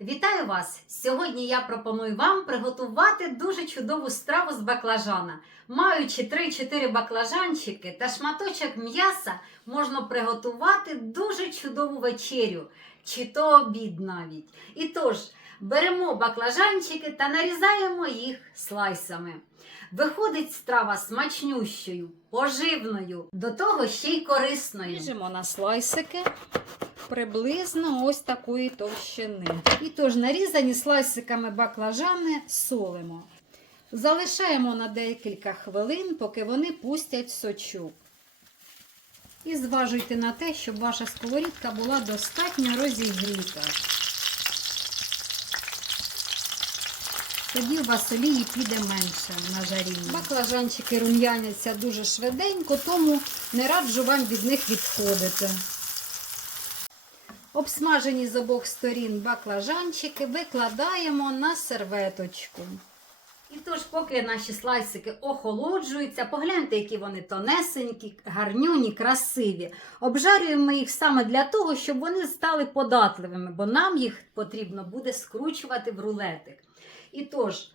Вітаю вас! Сьогодні я пропоную вам приготувати дуже чудову страву з баклажана. Маючи 3-4 баклажанчики та шматочок м'яса, можна приготувати дуже чудову вечерю, чи то обід навіть. І тож, беремо баклажанчики та нарізаємо їх слайсами. Виходить страва смачнющою, поживною, до того ще й корисною. Ріжемо на слайсики приблизно ось такої товщини. І тож нарізані слайсиками баклажани солимо. Залишаємо на декілька хвилин, поки вони пустять сочок. І зважуйте на те, щоб ваша сковорідка була достатньо розігріта. Тоді у вас олії піде менше на жаріння. Баклажанчики рум'яняться дуже швиденько, тому не раджу вам від них відходити. Обсмажені з обох сторін баклажанчики викладаємо на серветочку. І тож, поки наші слайсики охолоджуються, погляньте, які вони тонесенькі, гарнюні, красиві. Обжарюємо їх саме для того, щоб вони стали податливими, бо нам їх потрібно буде скручувати в рулетик. І тож,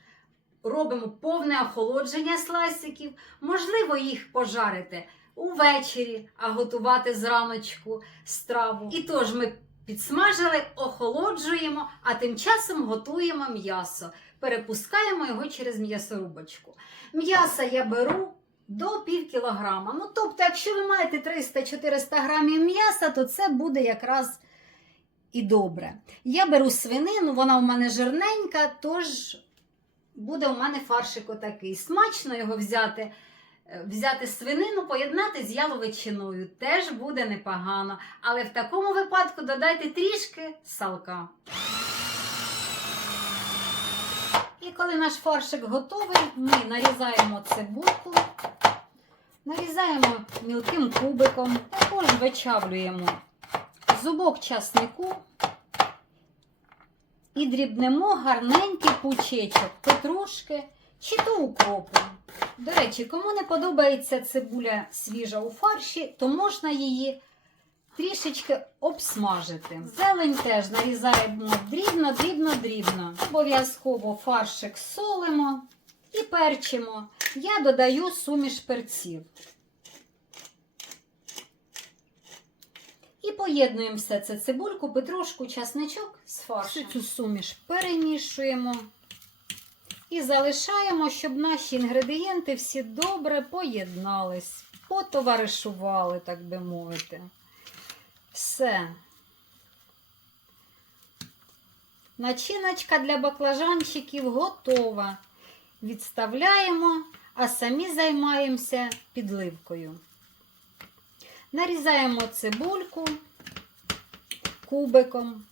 робимо повне охолодження слайсиків, можливо, їх пожарити увечері, а готувати зраночку страву. І тож ми підсмажили, охолоджуємо, а тим часом готуємо м'ясо. Перепускаємо його через м'ясорубочку. М'яса я беру до пів кілограма. Ну, тобто, якщо ви маєте 300-400 грамів м'яса, то це буде якраз і добре. Я беру свинину, вона у мене жирненька, тож буде у мене фаршик отакий. Смачно його взяти. Е, Взяти свинину, поєднати з яловичиною теж буде непогано. Але в такому випадку додайте трішки салка. І коли наш фаршик готовий, ми нарізаємо цибульку, нарізаємо мілким кубиком, також вичавлюємо зубок часнику і дрібнемо гарненький пучечок петрушки чи то укропу. До речі, кому не подобається цибуля свіжа у фарші, то можна її трішечки обсмажити. Зелень теж нарізаємо дрібно, дрібно, дрібно. Обов'язково фаршик солимо і перчимо. Я додаю суміш перців. І поєднуємо все це цибульку, петрушку, часничок з фаршем. Цю суміш перемішуємо і залишаємо, щоб наші інгредієнти всі добре поєднались, потоваришували, так би мовити. Все. Начиночка для баклажанчиків готова. Відставляємо, а самі займаємося підливкою. Нарізаємо цибульку кубиком,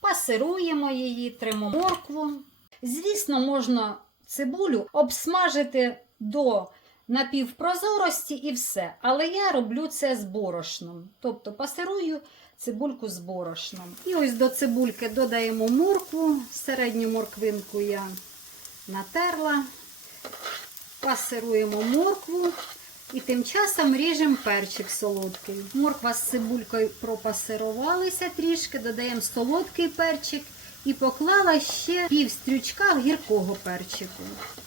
пасируємо її, тримо моркву. Звісно, можна цибулю обсмажити до напівпрозорості і все. Але я роблю це з борошном. Тобто пасирую цибульку з борошном. І ось до цибульки додаємо моркву. Середню морквинку я натерла. Пасируємо моркву. І тим часом ріжемо перчик солодкий. Морква з цибулькою пропасирувалися трішки, додаємо солодкий перчик і поклала ще пів стрючка гіркого перчику.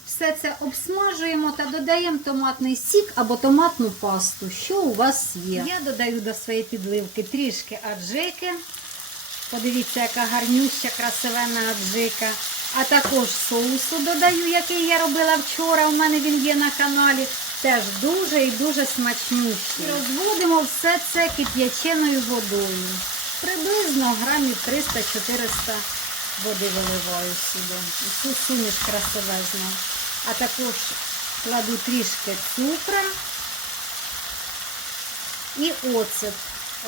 Все це обсмажуємо та додаємо томатний сік або томатну пасту, що у вас є. Я додаю до своєї підливки трішки аджики. Подивіться, яка гарнюща, красивенна аджика. А також соусу додаю, який я робила вчора. У мене він є на каналі. Теж дуже і дуже смачнющий. І розводимо все це кип'яченою водою. Приблизно грамів 300-400 води виливаю сюди. І цю суміш красивезну. А також кладу трішки цукру і оцет.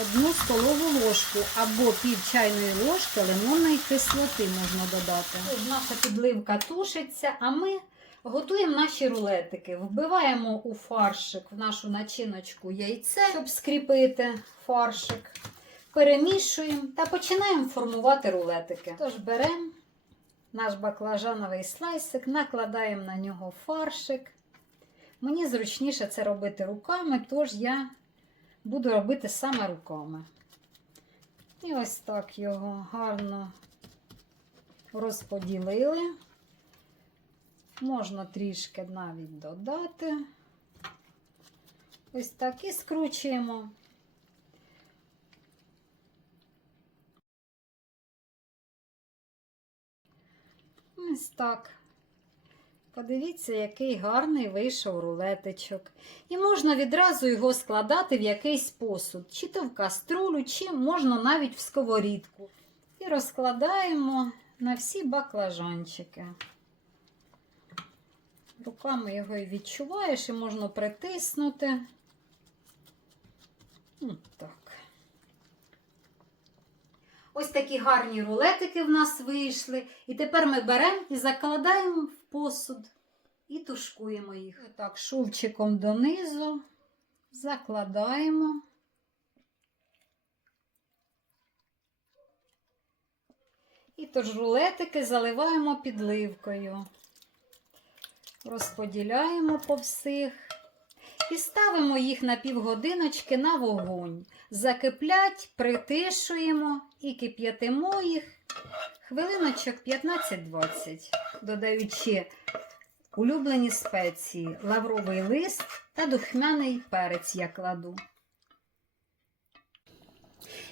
Одну столову ложку або пів чайної ложки лимонної кислоти можна додати. Тож наша підливка тушиться, а ми готуємо наші рулетики. Вбиваємо у фаршик в нашу начиночку яйце, щоб скріпити фаршик. Перемішуємо та починаємо формувати рулетики. Тож беремо наш баклажановий слайсик, накладаємо на нього фаршик. Мені зручніше це робити руками, тож я буду робити саме руками. І ось так його гарно розподілили. Можна трішки навіть додати. Ось так і скручуємо. Ось так. Подивіться, який гарний вийшов рулетичок. І можна відразу його складати в якийсь посуд, чи то в каструлю, чи можна навіть в сковорідку. І розкладаємо на всі баклажанчики. Руками його і відчуваєш, і можна притиснути. Так. Ось такі гарні рулетики в нас вийшли. І тепер ми беремо і закладаємо в посуд і тушкуємо їх. І так, шовчиком донизу закладаємо. І тож рулетики заливаємо підливкою. Розподіляємо по всіх і ставимо їх на півгодиночки на вогонь. Закиплять, притишуємо і кип'ятимо їх хвилиночок 15-20, додаючи улюблені спеції, лавровий лист та духмяний перець я кладу.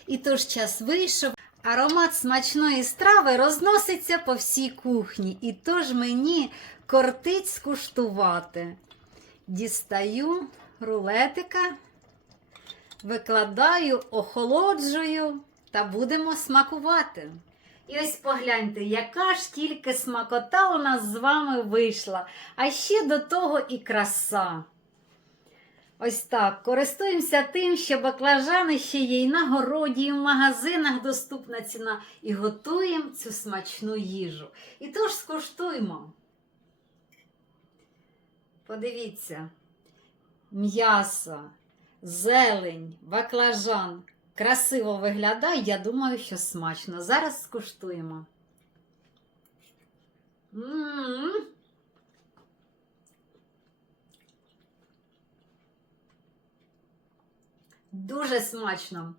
І тож час вийшов. Аромат смачної страви розноситься по всій кухні, і тож мені кортить скуштувати. Дістаю рулетика, викладаю, охолоджую та будемо смакувати. І ось погляньте, яка ж тільки смакота у нас з вами вийшла, а ще до того і краса. Ось так. Користуємося тим, що баклажани ще є і на городі, і в магазинах доступна ціна, і готуємо цю смачну їжу. І тож скуштуємо. Подивіться, м'ясо, зелень, баклажан. Красиво виглядає, я думаю, що смачно. Зараз скуштуємо. М-м-м. Дуже смачно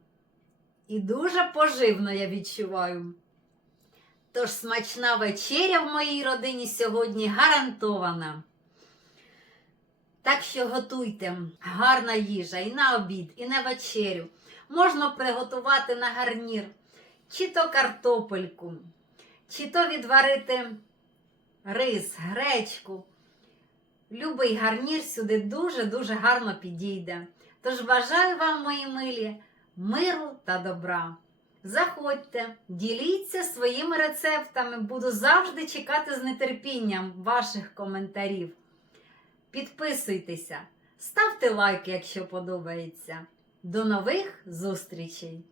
і дуже поживно я відчуваю. Тож смачна вечеря в моїй родині сьогодні гарантована. Так що готуйте гарна їжа і на обід, і на вечерю. Можна приготувати на гарнір, чи то картопельку, чи то відварити рис, гречку. Любий гарнір сюди дуже-дуже гарно підійде. Тож бажаю вам, мої милі, миру та добра. Заходьте, діліться своїми рецептами. Буду завжди чекати з нетерпінням ваших коментарів. Підписуйтеся, ставте лайк, якщо подобається. До нових зустрічей!